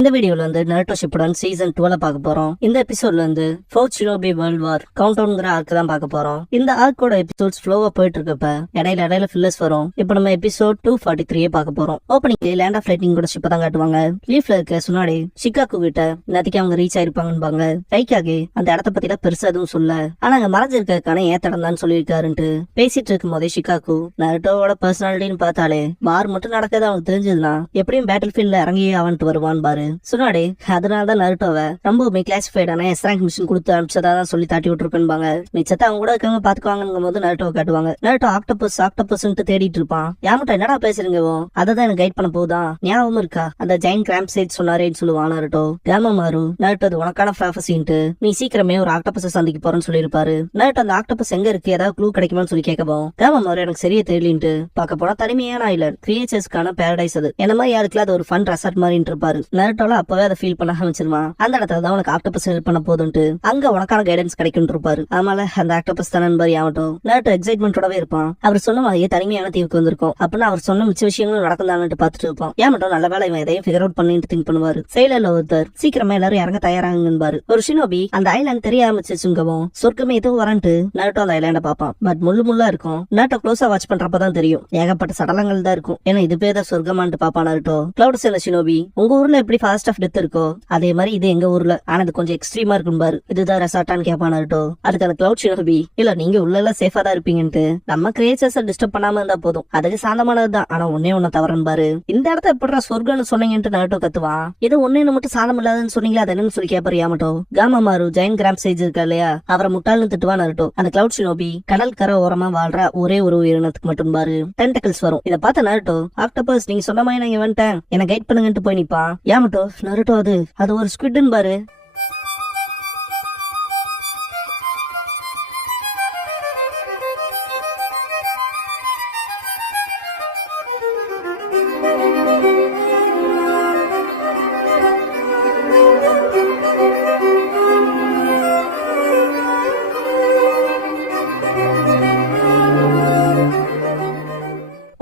இந்த வீடியோல வந்து நருட்டோ ஷிப்புடன் சீசன் 12 பார்க்க போறோம். இந்த எபிசோட்ல இருந்து ஃபோர்த் ஷினோபி வேர்ல்ட் வார் கவுண்டவுன்ங்கிற ஆர்க் தான் பார்க்க போறோம். இந்த ஆர்க்கோட எபிசோட்ஸ் ஃப்ளோவா போயிட்டு இருக்கப்ப இடையில ஃபில்லர்ஸ் வரும். இப்போ நம்ம எபிசோட் 243 பார்க்க போறோம். ஓப்பனிங்ல லேண்ட் ஆஃப் லைட்டிங் கூட ஷிப்பை தான் காட்டுவாங்க. லீஃப்ல இருக்க சுனாடி ஷிகாகு கிட்ட நேத்திக்கு அவங்க ரீச் ஆயிருப்பாங்கன்னு ரைக்காகி அந்த இடத்த பத்தி தான் பெருசா எதுவும் சொல்ல, ஆனா அங்க மறைஞ்சிருக்கான ஏத்தடம் தான் சொல்லியிருக்காருன்ட்டு பேசிட்டு இருக்கும் போதே ஷிகாகு நருட்டோவோட பர்சனாலிட்டின்னு பார்த்தாலே வார் மட்டும் நடக்காது அவனுக்கு தெரிஞ்சதுன்னா எப்படியும் பேட்டில் ஃபீல்ட்ல இறங்கியே அவன்ட்டு வருவான் பாரு சுனாடி. அதனாலதான் நருட்டோவை ரொம்பவுமே கிளாசிஃபைடான எஸ் ரேங்க் மிஷன் கொடுத்து அனுப்பிச்சதான் சொல்லி தாட்டி விட்டுருப்பாங்க. மிச்சத்தை அவங்க கூட இருக்கவங்க பாத்துக்குவாங்க போது நருட்டோவை காட்டுவாங்க. நருட்டோ ஆக்டோபஸ் தேடிட்டு இருப்பான். யாமட்டோ என்னடா பேசுறீங்க, அதான் எனக்கு கைட் பண்ண போகுதான் ஞாபகம் இருக்கா, அந்த ஜெயின் கிராம்ப் சைட் சொன்னாரேன்னு சொல்லுவான் நருட்டோ. மாறு நருட்டோ அது உனக்கான ப்ராஃபஸின்ட்டு நீ சீக்கிரமே ஒரு ஆக்டோபஸை சந்திக்க போறேன்னு சொல்லியிருப்பாரு. நருட்டோ அந்த ஆக்டோபஸ் எங்க இருக்கு ஏதாவது க்ளூ கிடைக்குமான்னு சொல்லி கேட்கவும் மாறு எனக்கு சரியா தெரியலின்ட்டு பார்க்க போனா தனிமையான ஐலண்ட் கிரியேச்சர்ஸ்க்கான பேரடைஸ் அது என்ன மாதிரி யாருக்குல அது ஒரு ஃபன் ரெசார்ட் மாதிரி இருப்பாரு. நருட்டோல அப்பவே அதை ஃபீல் பண்ண ஆரம்பிச்சிருவான். அந்த இடத்துல தான் உனக்கு ஆக்டோபஸ் ஹெல்ப் பண்ண போதுன்ட்டு அங்க உனக்கான கைடன்ஸ் கிடைக்கும் இருப்பாரு. அதனால அந்த ஆக்டோபஸ் தான் நண்பர் யாவட்டும் நருட்டோ எக்ஸைட்மெண்டோடவே இருப்பான். அவர் சொன்ன மாதிரியே தனிமையான தீவுக்கு வந்திருக்கும் அப்படின்னு அவர் சொன்ன மிச்ச விஷயங்களும் நடக்குதான்னு பார்த்துட்டு இருப்பான். யாமட்டும் நல்ல வேலை இவன் எதையும் ஃபிகர் அவுட் பண்ணிட்டு திங்க் பண்ணுவாரு. செயலர்ல ஒருத்தர் சீக்கிரமா எல்லாரும் இறங்க தயாராகுங்கன்பாரு. ஒரு ஷினோபி அந்த ஐலாண்ட் தெரிய ஆரம்பிச்சுங்கவும் சொர்க்கமே எதுவும் வரன்ட்டு நருட்டோ அந்த ஐலாண்ட பாப்பான். பட் முள்ளா இருக்கும். நருட்டோ க்ளோஸா வாட்ச் பண்றப்பதான் தெரியும் ஏகப்பட்ட சடலங்கள் தான் இருக்கும். ஏன்னா இது பேர் தான் சொர்க்கமான்ட்டு பாப்பான் நருட்டோ. கிளவுட் சேர்ந்த ஷினோபி உங்க ஊர்ல எப்படி ஃபாஸ்ட் ஆஃப் டெத் இருக்கோ அதே மாதிரி இது எங்க ஊர்ல, ஆனா இது கொஞ்சம் எக்ஸ்ட்ரீமா இருக்கும் பாரு, இதுதான் ரெசார்ட்டான்னு கேட்பான் நருட்டோ. அதுக்கு அந்த கிளவுட் ஷினோபி இல்ல நீங்க உள்ள எல்லாம் சேஃபா தான் இருப்பீங்கன்ட்டு நம்ம கிரியேச்சர்ஸ் டிஸ்டர்ப் பண்ணாம இருந்தா போதும், அதுக்கு சாந்தமானதுதான், ஆனா ஒன்னு தவறன் பாரு, இந்த இடத்த எப்படா சொர்க்கம்னு சொன்னீங்கன்ட்டு நருட்டோ கத்துவான். இது ஒன்னு மட்டும் சாதம் இல்லாதுன்னு சொன்னீங்களா அது என்னன்னு சொல்லி கேப்பாரு யாமட்டோ. மாறு ஜெயின் கிராம்ப் சைஸ் இருக்கா இல்லையா அவரை முட்டாள்னு திட்டுவா நருட்டோ. அந்த கிளவுட் ஷினோபி கடல் கரை ஓரமா வாழ்ற ஒரே ஒரு உயிரினத்துக்கு மட்டும் பாரு டென்டக்கிள்ஸ் வரும். இதை பார்த்த நருட்டோ ஆக்டோபஸ் நீங்க சொன்ன மாதிரி நான் வந்துட்டேன் என்ன கைட் பண்ணுங்கன்ட்டு போய் நிப்பான். யாமட்டோ நருட்டோ அது ஒரு ஸ்குவிட்னு பாரு.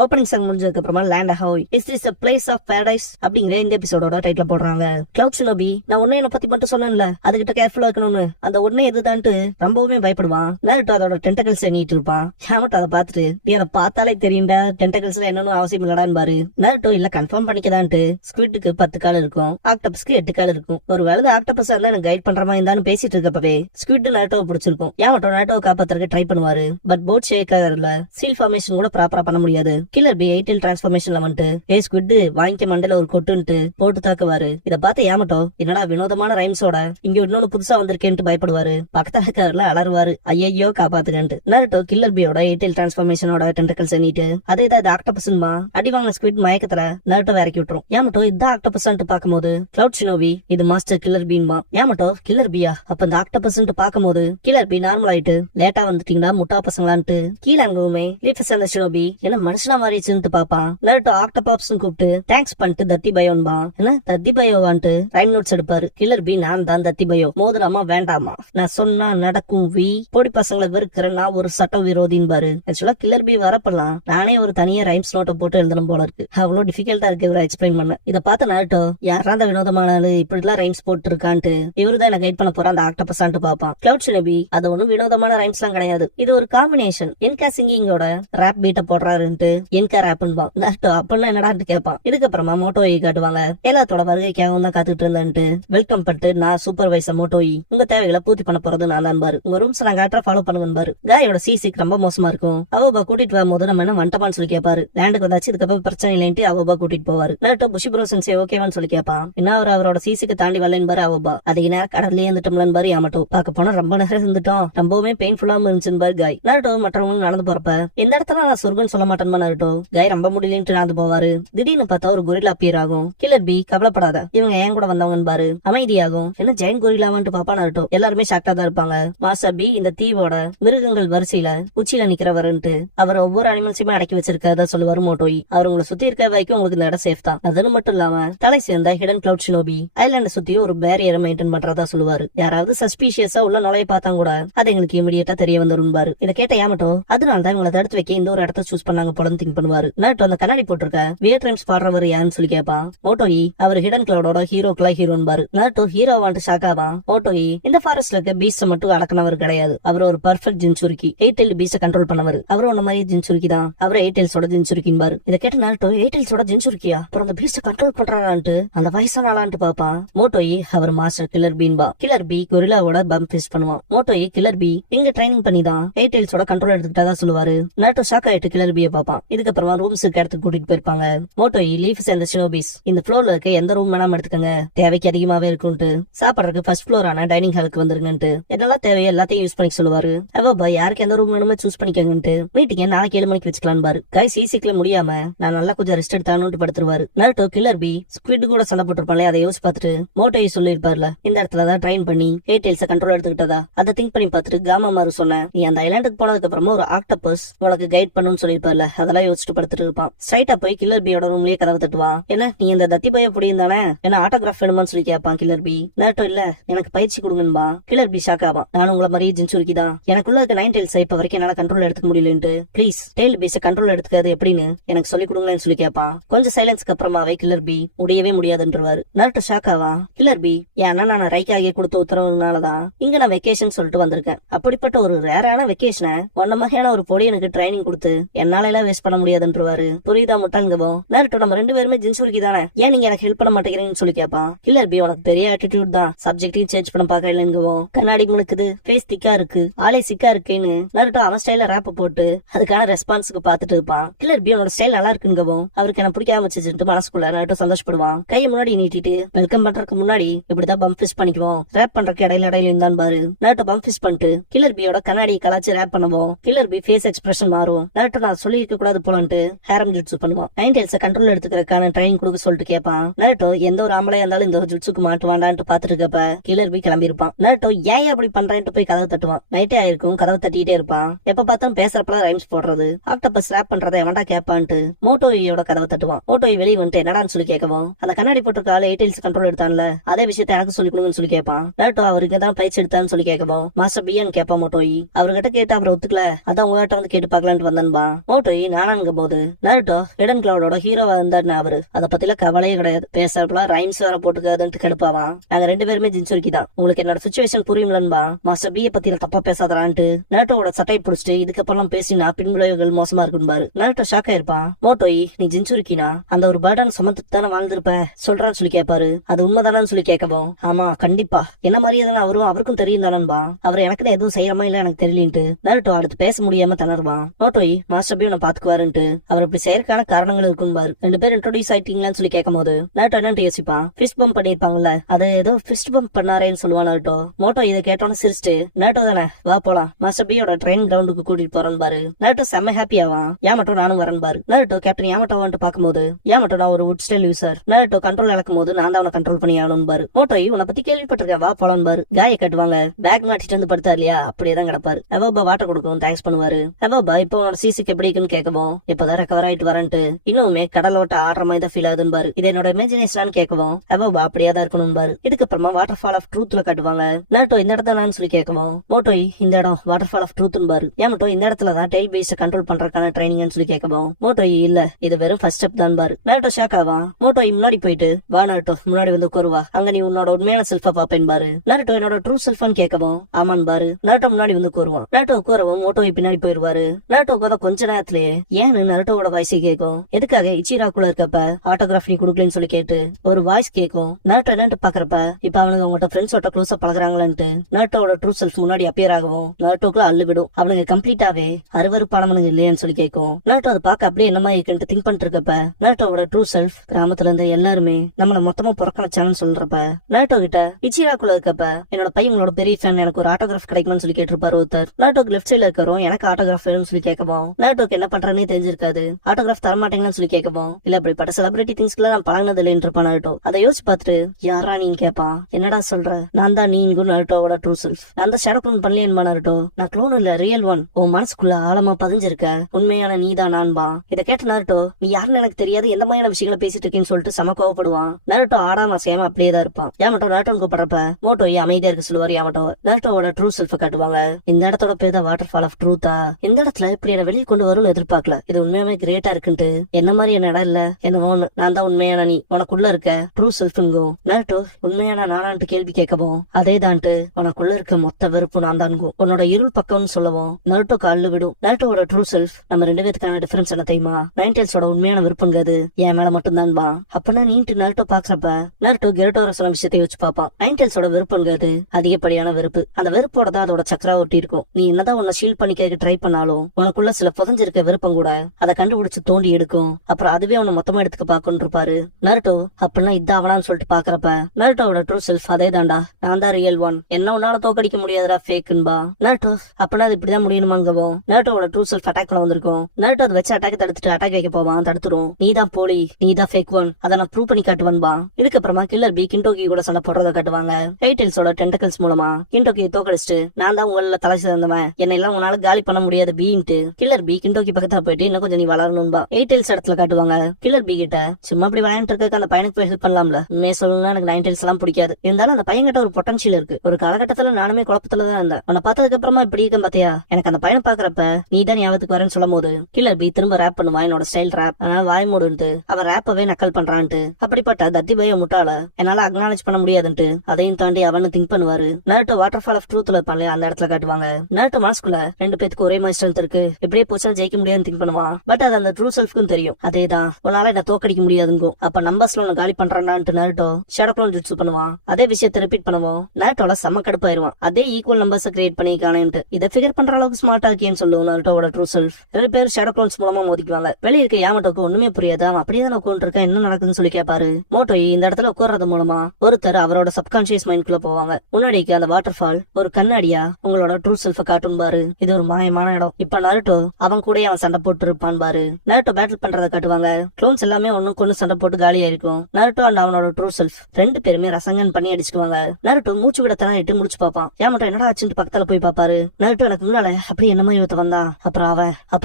ஓப்பனிங் சாங் முடிஞ்சதுக்கு அப்புறமா land how is this a place of paradise அப்படிங்கிற இந்த எபிசோடோட டைட்டில் போடுறாங்க. கிளவுட் ஷினோபி நான் உன்னை என்ன பத்தி மட்டும் சொன்னேன்ல அதுகிட்ட கேர்ஃபுல்லா இருக்கணும்னு அந்த உடனே எதுதான்ட்டு ரொம்பவுமே பயப்படுவான். நருட்டோ அதோட டென்டக்கிள்ஸ் எண்ணிட்டு இருப்பான். யாமட்டோ அதை பார்த்துட்டு நீ அதை பார்த்தாலே தெரியுண்டா டென்டக்கிள்ஸ்ல என்னன்னு அவசியம் இல்லடான்னு பாரு. நருட்டோ இல்ல கன்ஃபார்ம் பண்ணிக்கதான்ட்டு ஸ்குவிட்டுக்கு 10 கால் இருக்கும், ஆக்டோபஸ்க்கு 8 கால் இருக்கும். ஒரு வேலை ஆக்டோபஸ் இருந்தா எனக்கு கைட் பண்ற மாதிரி இருந்தான்னு பேசிட்டு இருக்கப்பவே ஸ்குவிட் நருட்டோவை பிடிச்சிருக்கும். யாமட்டோ நருட்டோவை காப்பாத்துறதுக்கு ட்ரை பண்ணுவாரு. பட் போட் ஷேக் ஆகல, சீல் ஃபார்மேஷன் கூட ப்ராப்பரா பண்ண முடியாது. கில்லர் பி 8 டிரான்ஸ்ஃபர்மேஷன்ல வந்துட்டு ஏ ஸ்குவிட் வாங்கிக்க மண்டல ஒரு கொட்டுன்ட்டு போட்டு தாக்குவாரு. இத பார்த்து யாமட்டோ என்னடா வினோதமான ரைம்ஸோட இங்க இன்னொன்னு புதுசா வந்திருக்கேன்ட்டு பயப்படுவாரு. பக்கத்தால அலறுவாரு ஐயோ காப்பாத்துக்கன்ட்டு. நருட்டோ கில்லர் பியோட 8 டிரான்ஸ்ஃபர்மேஷனோட டென்டக்கிள்ஸ் எண்ணிட்டு அதே தான் ஆக்டோபஸ்மா அடி வாங்கின ஸ்குவிட் மயக்கத்துல நருட்டோ இறக்கி விட்டுரும். யாமட்டோ இதான் ஆக்டோபஸ்ன்ட்டு பாக்கும்போது கிளவுட் ஷினோபி இது மாஸ்டர் கில்லர் பீன்பா. யாமட்டோ கில்லர் பியா அப்ப இந்த ஆக்டோபஸ்ன்ட்டு பாக்கும்போது கில்லர் பி நார்மல் ஆயிட்டு லேட்டா வந்துட்டீங்களா முட்டா பசங்களான்ட்டு கீழே அங்கவுமே லீஃபஸ் அந்த ஷினோபி என்ன மனுஷனா மாறிச்சு பாப்பான். நருட்டோ ஆக்டோபஸ் கூப்பிட்டு தேங்க்ஸ் பண்ணிட்டு தத்தி பயோன்பா. என்ன தத்தி பயோவான்ட்டு ரைம் நோட்ஸ் எடுப்பாரு. கில்லர் பி நான் தான் தத்தி பயம் மோதலாமா வேண்டாமா நான் சொன்னா நடக்கும் வி போடி பசங்களை வெறுக்கிற நான் ஒரு சட்ட விரோதின்னு பாரு. ஆக்சுவலா கில்லர் பி வரப்பெல்லாம் நானே ஒரு தனியா ரைம்ஸ் நோட்டை போட்டு எழுதணும் போல இருக்கு. அவ்வளவு டிஃபிகல்ட்டா இருக்கு இவரை எக்ஸ்பிளைன் பண்ண. இதை பார்த்த நருட்டோ யாரா அந்த வினோதமான ஆளு இப்படி எல்லாம் ரைம்ஸ் போட்டு இருக்கான்ட்டு இவருதான் என்ன கைட் பண்ண போற அந்த ஆக்டோபஸான்ட்டு பாப்பான். கிளவுட் ஷினோபி அது ஒன்னும் வினோதமான ரைம்ஸ் எல்லாம் கிடையாது, இது ஒரு காம்பினேஷன் என்கா சிங்கிங்கோட ராப் பீட்டை போடுறாருன்ட்டு என்கா ராப்ன்பா. நருட்டோ அப்படின்னா என்னடான்னு கேட்பான். இதுக்கப்புறமா மோட்டோயை காட்டுவாங்க. எல்லாத்தோட வருகைக்காகவும் தான் காத்துட்டு இருந்தேன்ட்டு வெல்கம் பண்ணிட்டு நான் சூப்பர்வைசர் மோட்டோயி உங்க தேவைகளை பூர்த்தி பண்ண போறது நான் தான் பாரு. உங்க ரூம்ஸ் நான் காட்டுற ஃபாலோ பண்ணுவேன் பாரு. காயோட சிசிக்கு ரொம்ப மோசமா இருக்கும். அவபா கூட்டிட்டு வரும்போது நம்ம என்ன வந்துட்டோமான்னு சொல்லி கேட்பாரு. லேண்டுக்கு வந்தாச்சு இதுக்கப்புறம் பிரச்சனை இல்லைன்ட்டு அவபா கூட்டிட்டு போவாரு. நருட்டோ புஷிப்ரோ சென்சே ஓகேவான்னு சொல்லி கேட்பான். என்ன அவரோட சிசிக்கு தாண்டி வரலன்னு பாரு அவபா. அதுக்கு நேரம் கடல்லே இருந்துட்டோம்லன்னு பாரு யாமட்டோ. பார்க்க போனா ரொம்ப நேரம் இருந்துட்டோம் ரொம்பவுமே பெயின்ஃபுல்லா இருந்துச்சுன்னு பாரு காய். நருட்டோ மற்றவங்க நடந்து போறப்ப இந்த இடத்துல நான் சொர்க்கன்னு சொல்ல மாட்டேன் நருட்டோ. காய் ரொம்ப முடியலன்ட்டு நடந்து போவாரு. திடீர்னு பார்த்தா ஒரு கொரில்லா அப்பியர் ஆகும். கில்லர் பி கவலைப்படாத இவங்க ஏன் கூட வந்தவங்க பாரு அமைதியாகும். என்ன ஜெயின் கொரில்லாவான்ட்டு பாப்பா நருட்டோ. எல்லாருமே ஷாக்டா தான் இருப்பாங்க. மாஸ்டர் பி இந்த தீவோட மிருகங்கள் வரிசையில உச்சியில நிக்கிறவருன்ட்டு அவர் ஒவ்வொரு அனிமல்ஸுமே அடக்கி வச்சிருக்கதா சொல்லுவாரு மோட்டோயி. அவர் உங்களை சுத்தி இருக்க வரைக்கும் உங்களுக்கு இந்த இடம் சேஃப் தான். அது மட்டும் இல்லாம தலை சேர்ந்த ஹிடன் கிளவுட் ஷினோபி ஐலாண்ட சுத்தி ஒரு பேரியரை மெயின்டைன் பண்றதா சொல்லுவாரு. யாராவது சஸ்பீஷியஸா உள்ள நுழைய பார்த்தா கூட அது எங்களுக்கு இமிடியேட்டா தெரிய வந்துரும் பாரு. இதை கேட்ட யாமட்டோ அதனாலதான் இவங்களை தடுத்து வைக்க இந்த ஒரு இடத்த சூஸ் பண்ணாங்க போலன்னு திங்க் ட்ரெயின் பண்ணுவாரு. நாட்டோ அந்த கண்ணாடி போட்டிருக்க வியர் ட்ரைம்ஸ் பாடுறவர் யாருன்னு சொல்லி கேட்பான். மோட்டோயி அவர் ஹிடன் கிளவுடோட ஹீரோக்கெல்லாம் ஹீரோன்பாரு. நாட்டோ ஹீரோ வாண்டு ஷாக்காவான். மோட்டோயி இந்த ஃபாரஸ்ட்ல இருக்க பீஸ்ட மட்டும் அடக்கினவர் கிடையாது, அவர் ஒரு பர்ஃபெக்ட் ஜின்சுருக்கி, 8 டெயில் பீஸ்ட கண்ட்ரோல் பண்ணவர். அவர் ஒன்ன மாதிரி ஜின்சுருக்கி தான், அவர் 8 டெயில்ஸோட ஜின்சுருக்கின்பாரு. இதை கேட்ட நாட்டோ 8 டெயில்ஸோட ஜின்சுருக்கியா, அப்புறம் அந்த பீஸ்ட கண்ட்ரோல் பண்றாரான்ட்டு அந்த வயசான ஆளான்ட்டு பாப்பான். மோட்டோயி அவர் மாஸ்டர் கில்லர் பீன்பா. கில்லர் பி கொரில்லாவோட பம்ப் ஃபேஸ் பண்ணுவான். மோட்டோயி கில்லர் பி இங்க ட்ரைனிங் பண்ணி தான் 8 டெயில்ஸோட கண்ட்ரோல் எடுத்துக்கிட்டா சொல்லுவாரு. நாட்டோ ஷாக் ஆயிட்டு கில்லர் பியை பாப்பான். இதுக்கப்புறமா ரூம்ஸ் இடத்துக்கு கூட்டிட்டு போயிருப்பாங்க. மோட்டோயி லீஃப்ஸ் அண்ட் ஷினோபிஸ் இந்த ஃப்ளோர்ல இருக்க எந்த ரூம் வேணாம எடுத்துக்கங்க, தேவைக்கு அதிகமாவே இருக்கும்ட்டு. சாப்பிடறதுக்கு ஃபர்ஸ்ட் ஃப்ளோரான டைனிங் ஹாலுக்கு வந்துருங்கன்ட்டு என்னெல்லாம் தேவையோ எல்லாத்தையும் யூஸ் பண்ணி சொல்லுவாரு. அவ யாருக்கு எந்த ரூம் வேணுமோ சூஸ் பண்ணிக்கங்கன்ட்டு மீட்டிங்க நாளைக்கு 7 மணிக்கு வச்சுக்கலாம் பாரு. கைஸ் ஈஸிக்கல முடியாம நான் நல்லா கொஞ்சம் ரெஸ்ட் எடுத்தானு படுத்துருவாரு. நாட்டோ கில்லர் பி ஸ்குவிட் கூட சண்டை போட்டிருப்பாங்களே அதை யோசிச்சு பார்த்துட்டு மோட்டோயி சொல்லிருப்பாருல இந்த இடத்துலதான் ட்ரைன் பண்ணி 8 டெயில்ஸ் கண்ட்ரோல் எடுத்துக்கிட்டதா, அதை திங்க் பண்ணி பார்த்துட்டு காமா மாறு சொன்னேன், நீ அந்த ஐலாண்டுக்கு போனதுக்கு அப்புறமா ஒரு ஆக்டோபஸ் உனக்கு கைட் பண்ணுன்னு சொல்லிருப்பாருல, அதெல்லாம் யோசிச்சுட்டு படுத்துட்டு இருப்பான். ஸ்ட்ரைட்டா போய் கில்லர் பியோட ரூம்லயே கதவை தட்டுவான். என்ன நீ இந்த தத்தி பைய புடியும் தானே, என்ன ஆட்டோகிராஃப் வேணுமான்னு சொல்லி கேட்பான் கில்லர் பி. நாட்டோ இல்ல எனக்கு பயிற்சி கொடுங்கன்பா. கில்லர் பி ஷாக் ஆவான். நானும் உங்களை மாதிரி ஜின்சுருக்கி தான், எனக்குள்ள இருக்க 9 டெயில்ஸ் இப்ப வரைக்கும் என்னால கண்ட்ரோல் எடுத்துக்க முடியலன்ட்டு, ப்ளீஸ் டெயில் பீஸ கண்ட்ரோல் எடுத்துக்காது எப்படின்னு எனக்கு சொல்லி கொடுங்களேன்னு சொல்லி கேட்பான். கொஞ்சம் சைலன்ஸ்க்கு அப்புறமாவே கில்லர் பி முடியவே முடியாதுன்றவாரு. நாட்டோ ஷாக் ஆவான். கில்லர் பி ஏன்னா நான் ரைக்காகி கொடுத்த உத்தரவுனாலதான் இங்க நான் வெக்கேஷன் சொல்லிட்டு வந்திருக்கேன். அப்படிப்பட்ட ஒரு ரேரான வெக்கேஷனை ஒன்ன மாதிரியான ஒரு பொடி எனக்கு ட்ரைனிங் கொடுத்து என்னால எல்லாம் வேஸ்ட் பண்ண முடியாதுன்றவாரு. புரியுதா முட்டாள்ங்கவோ? நாட்டோ நம்ம 2 பேருமே ஜின்சுருக்கி தானே, ஏன் நீங்க எனக்கு ஹெல்ப் பண்ண மாட்டேங்கிறீங்கன்னு சொல்லி கேட்பான். கில்லர் பி உனக்கு பெரிய ஆட்டிடியூட் தான், சப்ஜெக்டையும் சேஞ்ச் பண்ண பாக்கலங்கவோ, கண்ணாடி முழுக்குது, ஃபேஸ் திக்கா இருக்கு, ஆளே சிக்கா இருக்குன்னு நாட்டோ அவன் ஸ்டைல ரேப் போட்டு அதுக்கான ரெஸ்பான்ஸுக்கு பாத்துட்டு இருப்பான். கில்லர் பி அவனோட ஸ்டைல் நல்லா இருக்குங்கவோ அவருக்கு என்ன பிடிக்காம வச்சுட்டு மனசுக்குள்ள நாட்டோ சந்தோஷப்படுவான். கையை முன்னாடி நீட்டிட்டு வெல்கம் பண்றதுக்கு முன்னாடி இப்படிதான் பம்ப் ஃபிஷ் பண்ணிக்குவோம், ரேப் பண்றதுக்கு இடையில இருந்தான் பாரு. நாட்டோ பம்ப் ஃபிஷ் பண்ணிட்டு கில்லர் பியோட கண்ணாடி கலாச்சு ரேப் பண்ணுவோம். கில்லர் பி ஃபேஸ் எக்ஸ்பிரஷன் மாறும். நாட்டோ நான் சொல்லி இருக்க கூடாது போலன்ட்டு ஹேரம் ஜுட்சு பண்ணுவான். 9 டெயில்ஸ் கண்ட்ரோல் எடுத்துக்கிறதுக்கான ட்ரைனிங் கொடுக்க சொல்லிட்டு கேட்பான். நாட்டோ எந்த ஒரு ஆம்பளையா இருந்தாலும் இந்த ஜுட்சுக்கு மாட்டுவாண்டான்ட்டு பாத்துட்டு இருக்கப்ப கில்லர் பி கிளம்பி இருப்பான். நாட்டோ ஏன் அப்படி பண்றேன்ட்டு போய் கதவை தட்டுவான். நைட்டே ஆயிருக்கும், கதவை தட்டிட்டே இருப்பான். எப்ப பார்த்தாலும் பேசுறப்பலாம் ரைம்ஸ் போடுறது, ஆக்டோபஸ் ரேப் பண்றதை எவன்டா கேட்பான்ட்டு மோட்டோயோட கதவை தட்டுவான். மோட்டோய் வெளியே வந்துட்டு என்னடான்னு சொல்லி கேட்கவும் அந்த கண்ணாடி போட்டிருக்க ஆளு 8 டெயில்ஸ் கண்ட்ரோல் எடுத்தான்ல அதே விஷயத்த எனக்கு சொல்லி கொடுங்கன்னு சொல்லி கேட்பான். நாட்டோ அவருக்கு தான் பயிற்சி எடுத்தான்னு சொல்லி கேட்கவும் மாஸ்டர் பியான்னு கேட்பான். மோட்டோய் அவர்கிட்ட கேட்டு அவர் ஒத்துக்கல, அதான் உங்ககிட்ட வந்து கேட்டு பாக்கலான்ட்டு வந்தன்பா. மோட்டோய் நானாங்க போது நாட்டோ ஹிடன் கிளவுடோட ஹீரோவா இருந்தாருன்னு அவரு அதை பத்தில கவலையே கிடையாது, பேசுறப்பலாம் ரைம்ஸ் வேற போட்டுக்காதுன்ட்டு கடுப்பாவான். நாங்க 2 பேருமே ஜின்சுருக்கி தான், உங்களுக்கு என்னோட சிச்சுவேஷன் புரியும்லன்பா. மாஸ்டர் பிய பத்தில தப்பா பேசாதரான்ட்டு நாட்டோட சட்டை பிடிச்சிட்டு இதுக்கப்புறம் பேசினா பின்விளைவுகள் மோசமா இருக்கும்பாரு. NATO shock ஆயிருப்பான். மோட்டோய் நீ ஜின்சுருக்கினா அந்த ஒரு பர்டன் சுமந்துட்டு தானே வாழ்ந்திருப்ப சொல்றான்னு சொல்லி கேட்பாரு. அது உண்மைதானு சொல்லி கேட்கவும் ஆமா கண்டிப்பா என்ன மாதிரியே தானே அவருக்கும் தெரியும் தானன்பா, அவர் எனக்குன்னு எதுவும் செய்யறமா இல்ல எனக்கு தெரியலன்ட்டு நாட்டோ அடுத்து பேச முடியாம திணறுவான். மோட்டோய் மாஸ்டர் பியும் நான் பாத்துக்குவாருன்ட்டு அவர் இப்படி செய்யறதுக்கான காரணங்கள் இருக்கும்பாரு. 2 பேர் இன்ட்ரோடியூஸ் ஆயிட்டீங்களான்னு சொல்லி கேட்கும் போது நாட்டோ என்னன்னு யோசிப்பான். ஃபிஸ்ட் பம்ப் பண்ணிருப்பாங்கல்ல, அது ஏதோ ஃபிஸ்ட் பம்ப் பண்ணாரேன்னு சொல்லுவான் நாட்டோ. மோட்டோ இதை கேட்டோன்னு சிரிச்சுட்டு நாட்டோ தானே வா போலாம் மாஸ்டர் பியோட ட்ரெயின் கிரவுண்டுக்கு கூட்டிட்டு போறேன் பாரு. நாட்டோ செம்ம ஹாப்பி ஆவான். யாமட்டோ நானும் வரேன் பாரு. நாட்டோ கேப்டன் யாமட்டோ வந்துட்டு பாக்கும்போது யாமட்டோ நான் ஒரு would style user, NATO control இழக்கும் போது நான் தான் அவனை கண்ட்ரோல் பண்ணி ஆகணும் பாரு. மோட்டோய் உன்னை பத்தி கேள்விப்பட்டிருக்கேன் வா போலாம் பாரு. காய கட்டுவாங்க, பேக் மாட்டிட்டு வந்து படுத்தா இல்லையா அப்படியே தான் கிடப்பாரு. அவபா வாட்டர் கொடுக்கும், தேங்க்ஸ் பண்ணுவாரு. அவபா இப்போ உன்னோட சிசிக்கு எப்படி இருக்குன்னு கேட்கவும் இப்பதான் ரெக்கவர் ஆயிட்டு வரேன்ட்டு இன்னுமே கடலோட்ட ஆடுற மாதிரி தான் ஃபீல் ஆகுதுன்னு பாரு. இது என்னோட இமேஜினேஷன் கேட்கவும் அவபா அப்படியே தான் இருக்கணும் பாரு. இதுக்கப்புறமா வாட்டர் ஃபால் ஆஃப் ட்ரூத்ல காட்டுவாங்க. நாட்டோ இந்த இடத்தானு சொல்லி கேட்கவும் மோட்டோய் இந்த இடம் வாட்டர் ஃபால் ஆஃப் ட்ரூத் பாரு. ஏமட்டோ இந்த இடத்துல தான் டெயில் பேஸ் கண்ட்ரோல் பண்றதுக்கான ட்ரைனிங் சொல்லி கேட்கவும் மோட்டோய் இல்ல இது வெறும் ஃபர்ஸ்ட் ஸ்டெப் தான் பாரு. நாட்டோ ஷாக் ஆவான். மோட்டோய் முன்னாடி போயிட்டு வா நாட்டோ முன்னாடி வந்து உட்காருவா, அங்க நீ உன்னோட உண்மையான செல்ஃபா பாப்பேன் பாரு. நாட்டோ என்னோட ட்ரூ செல்ஃபான்னு கேட்கவும் ஆமான் பாரு. நாட்டோ முன்னாடி வந்து உட்காருவான். நாட்டோ உட்காரவும் மோட்டோய் பின்னாடி போயிருவாரு. நாட்டோ உட்கார கொஞ்ச நேரத்திலேயே ஏன்னு நருட்டோட வாய்ஸ் கேட்கும். எதுக்காக இச்சிராக்குள்ள இருக்கப்ப ஆட்டோகிராஃப் நீ குடுக்கலன்னு சொல்லி கேட்டு ஒரு வாய்ஸ் கேட்கும். நாட்டோ என்னன்னு பாக்குறப்ப இப்ப அவனுங்க அவங்கள்ட்ட ஃப்ரெண்ட்ஸோட க்ளோஸா பழகுறாங்களான்ட்டு நாட்டோட ட்ரூ செல்ஃப் முன்னாடி அப்பியர் ஆகவும் நாட்டோக்குள்ள அள்ளு விடும். அவனுங்க கம்ப்ளீட்டாவே அருவருப்பானவனுங்க இல்லையான்னு சொல்லி கேட்கும். நாட்டோ அதை பார்க்க அப்படியே என்னமா இருக்குன்னு திங்க் பண்ணிட்டு இருக்கப்ப நாட்டோட ட்ரூ செல்ஃப் கிராமத்துல இருந்த எல்லாருமே நம்மள மொத்தமா புறக்கணிச்சாங்கன்னு சொல்றப்ப நாட்டோ கிட்ட இச்சிராக்குள்ள இருக்கப்ப என்னோட பையன் உங்களோட பெரிய ஃபேன், எனக்கு ஒரு ஆட்டோகிராஃப் கிடைக்கும்னு சொல்லி கேட்டிருப்பாரு ஒருத்தர். நாட்டோக்கு லெஃப்ட் சைட்ல இருக்கிறோம் எனக்கு ஆட்டோகிராஃப் வேணும்னு சொல்லி கேட்கவும் நாட்டோக்கு என்ன பண்றேன்னு தெரிஞ்சிருக்காது. ஆட்டோகிராஃப் தரமாட்டீங்கன்னு சொல்லி கேட்கவும் இல்ல அப்படிப்பட்ட செலிபிரிட்டி திங்ஸ்ல நான் பழகினது இல்லைன்னு இருப்பான் நாட்டோ. அதை யோசிச்சு பார்த்துட்டு யாரா நீன்னு கேட்பான். என்னடா சொல்ற, நான் தான் நீங்க நாட்டோட ட்ரூ செல்ஃப், நான் தான் ஷேடோ க்ளோன் பண்ணலையேன்பா நாட்டோ, நான் க்ளோன் இல்ல ரியல் ஒன், உன் மனசுக்குள்ள ஆழமா பதிஞ்சிருக்க உண்மையான நீ தான் நான்பா. இதை கேட்ட நாட்டோ நீ யாருன்னு எனக்கு தெரியாது எந்த மாதிரியான விஷயங்களை பேசிட்டு இருக்கேன்னு சொல்லிட்டு சம கோவப்படுவான். நாட்டோ ஆடாம சேம அப்படியே தான் இருப்பான். யாமட்டோ நாட்டோ கூப்பிடுறப்ப மோட்டோய் அமைதியா இருக்க சொல்லுவாரு. யாமட்டோ நாட்டோட ட்ரூ செல்ஃப் காட்டுவாங்க. இந்த இடத்தோட பேர் தான் வாட்டர் ஃபால் ஆஃப் ட்ரூத்தா, இந்த இடத்துல இப்படி என்ன வெளியே கொண்டு வரும்னு எதிர்பார்க்கல, இது உண்மையாவே கிரேட்டா இருக்குன்ட்டு என்ன மாதிரி என்னடா இல்ல என்னவோ நான் தான் உண்மையான நீ உனக்குள்ள இருக்க ட்ரூ செல்ஃப்ங்கோ. நருட்டோ உண்மையான நானான்ட்டு கேள்வி கேட்கவும் அதேதான்ட்டு உனக்குள்ள இருக்க மொத்த வெறுப்பு நான் தான்கோ உன்னோட இருள் பக்கம்னு சொல்லவும் நருட்டோ காலில் விடும். நருட்டோட ட்ரூ செல்ஃப் நம்ம 2 பேத்துக்கான டிஃபரன்ஸ் என்ன தெரியுமா? நைன்டேல்ஸோட உண்மையான விருப்பங்க அது என் மேல மட்டும் தான்பா. அப்பனா நீன்ட்டு நருட்டோ பாக்குறப்ப நருட்டோ கெரட்டோர சொன்ன விஷயத்தை யோசிச்சு பாப்பான். நைன்டேல்ஸோட விருப்பங்க அது அதிகப்படியான வெறுப்பு. அந்த வெறுப்போட தான் அதோட சக்கரா ஒட்டி இருக்கும். நீ என்னதான் உன்னை ஷீல் பண்ணி கேட்க ட்ரை பண்ணாலும் உனக்குள்ள சில புதஞ்சிருக்க விருப்பம் கூட அதை கண்டுபிடிச்சு தோண்டி எடுக்கும். அப்புறம் அதுவே உன்னை மொத்தமா எடுத்துக்க பாக்கணும் இருப்பாரு நருட்டோ. அப்படின்னா இதான் அவனான்னு சொல்லிட்டு பாக்குறப்ப நருட்டோட ட்ரூ செல்ஃப் அதே தான்டா நான் தான் ரியல் ஒன் என்ன உன்னால தோக்கடிக்க முடியாதுடா ஃபேக்குன்பா. நருட்டோ அப்படின்னா அது இப்படிதான் முடியணுமாங்கவும் நருட்டோட ட்ரூ செல்ஃப் அட்டாக் பண்ண வந்திருக்கும். நருட்டோ அதை வச்சு அட்டாக் தடுத்துட்டு அட்டாக் வைக்க போவான். தடுத்துரும். நீ தான் போலி நீ தான் ஃபேக் ஒன் அதை நான் ப்ரூவ் பண்ணி காட்டுவன்பா. இதுக்கப்புறமா கில்லர் பி கிண்டோக்கி கூட சண்டை போடுறத காட்டுவாங்க. டைட்டில்ஸோட டென்டக்கல்ஸ் மூலமா கிண்டோக்கியை தோக்கடிச்சிட்டு நான் தான் உங்கள தலை சிறந்தவன் என்னை எல்லாம் உன்னால காலி பண்ண முடியாது பீன்ட்டு கில்லர் பி கிண்டோக்கி பக்கத்துல போயிட்டு இன்னும் கொஞ்சம் நீ வளரணும்பா. எயிட்டெல்ஸ் இடத்துல காட்டுவாங்க. கில்லர் பி கிட்ட சும்மா அப்படி விளையாண்டு இருக்க அந்த பையனுக்கு போய் ஹெல்ப் பண்ணலாம்ல. உண்மையை சொல்லணும்னா எனக்கு நைன்டெல்ஸ் எல்லாம் பிடிக்காது. இருந்தாலும் அந்த பையன் கிட்ட ஒரு பொட்டன்ஷியல் இருக்கு. ஒரு காலகட்டத்துல நானுமே குழப்பத்துல தான் இருந்தேன். உன்னை பார்த்ததுக்கு அப்புறமா இப்படி இருக்கேன் பாத்தியா. எனக்கு அந்த பையனை பாக்குறப்ப நீ தான் ஞாபகத்துக்கு வரேன்னு சொல்லும் போது கில்லர் பி திரும்ப ரேப் பண்ணுவான். என்னோட ஸ்டைல் ரேப் அதனால வாய் மூடுன்ட்டு அவன் ரேப்பவே நக்கல் பண்றான்ட்டு. அப்படிப்பட்ட தத்தி பைய முட்டாள என்னால அக்னாலேஜ் பண்ண முடியாதுன்ட்டு அதையும் தாண்டி அவனு திங்க் பண்ணுவாரு. நருட்டோ வாட்டர் ஃபால் ஆஃப் ட்ரூத்ல இருப்பாங்க அந்த இடத்துல காட்டுவாங்க. நருட்டோ மனசுக்குள்ள 2 பேத்துக்கு ஒரே மாதிரி ஸ்ட்ரென்த் இருக்கு இப்படியே போச்சா ஜெயிக்க முடியாதுன்னு திங்க் பண்ணுவான். பட் அது அந்த ட்ரூ செல்ஃப்க்கும் தெரியும். அதேதான் உன்னால என்ன தோக்கடிக்க முடியாதுங்கோ. அப்ப நம்பர்ஸ்ல உன்னை காலி பண்றான்ட்டு நருட்டோ ஷேடோ க்ளோன் ஜுட்சு பண்ணுவான். அதே விஷயத்தை ரிப்பீட் பண்ணுவோம். நருட்டோல செம்ம கடுப்பாயிருவான். அதே ஈக்குவல் நம்பர்ஸ் கிரியேட் பண்ணிக்கானேன்ட்டு இதை ஃபிகர் பண்ற அளவுக்கு ஸ்மார்ட்டா இருக்கேன்னு சொல்லுவோம் நருட்டோட ட்ரூ செல்ஃப். 2 பேர் ஷேடோ க்ளோன்ஸ் மூலமா மோதிக்குவாங்க. வெளிய இருக்க யாமட்டோக்கு ஒண்ணுமே புரியாது. அவன் அப்படியே தான் உட்கார்ந்து இருக்க என்ன நடக்குதுன்னு சொல்லி கேட்பாரு. மோட்டோயி இந்த இடத்துல உட்கார்றது மூலமா ஒருத்தர் அவரோட சப்கான்சியஸ் மைண்ட்குள்ள போவாங்க. முன்னாடிக்கு அந்த வாட்டர் ஃபால் ஒரு கண்ணாடியா உங்களோட ட்ரூ செல்ஃப காட்டும் பாரு. இது ஒரு மாயமான இடம். இப்ப நருட்டோ அவன் கூட அவன் சண்டை போட்டு இருப்பான் பாரு. நருட்டோ பேட்டில் பண்றத காட்டுவாங்க. க்ளோன்ஸ் எல்லாமே ஒண்ணுக்கு ஒண்ணு சண்டை போட்டு காலியா இருக்கும். நருட்டோ அண்ட் அவனோட ட்ரூ செல்ஃப் 2 பேருமே ரசங்கன் பண்ணி அடிச்சுக்குவாங்க. நருட்டோ மூச்சு விட தனிட்டு முடிச்சு பாப்பான். யாமட்டோ என்னடா ஆச்சுன்னு பக்கத்துல போய் பாப்பாரு. நருட்டோ எனக்கு முன்னால அப்படி என்ன மாதிரி ஒருத்த வந்தா அப்புறம்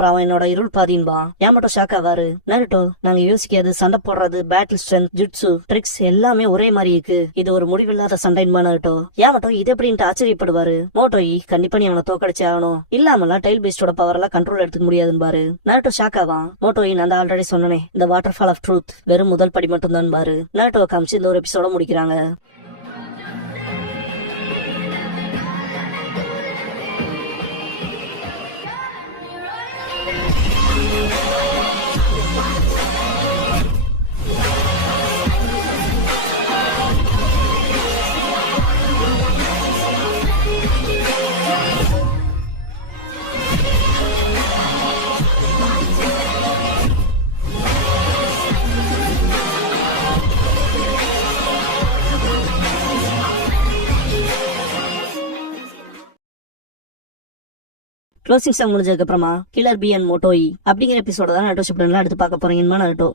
அவன் என்னோட இருள் பாதின்பா. யாமட்டோ ஷாக் ஆவாரு. நருட்டோ நாங்க யோசிக்காது சண்டை போடுறது பேட்டில் ஸ்ட்ரென்த் ஜுட்சு ட்ரிக்ஸ் எல்லாமே ஒரே மாதிரி இருக்கு. இது ஒரு முடிவில்லாத சண்டைன்பா நருட்டோ. யாமட்டோ இது எப்படின்ட்டு ஆச்சரியப்படுவாரு. மோட்டோயி கண்டிப்பா நீ அவனை தோக்கடிச்சு ஆகணும் இல்லாமலாம் டைல் பேஸ்டோட பவர் எல்லாம் கண்ட்ரோல் எடுத்துக்க முடியாதுன்னு பாரு. நருட்டோ ஷாக் ஆவான். மோட்டோயி நான் ஆல்ரெடி சொன்னேன் இந்த வாட்டர் ஃபால் ஆஃப் ட்ரூத் வெறும் முதல் படி மட்டும் தான் பாரு. நருட்டோ காமிச்சு இந்த ஒரு எபிசோட முடிக்கிறாங்க. க்ளோசிங் சாங் முடிஞ்சதுக்கு அப்புறமா கில்லர் பி அண்ட் மோட்டோயி அப்படிங்கிற எபிசோட தான் நருட்டோ ஷிப்டன்ல எடுத்து பார்க்க போறீங்கன்னு நருட்டோ.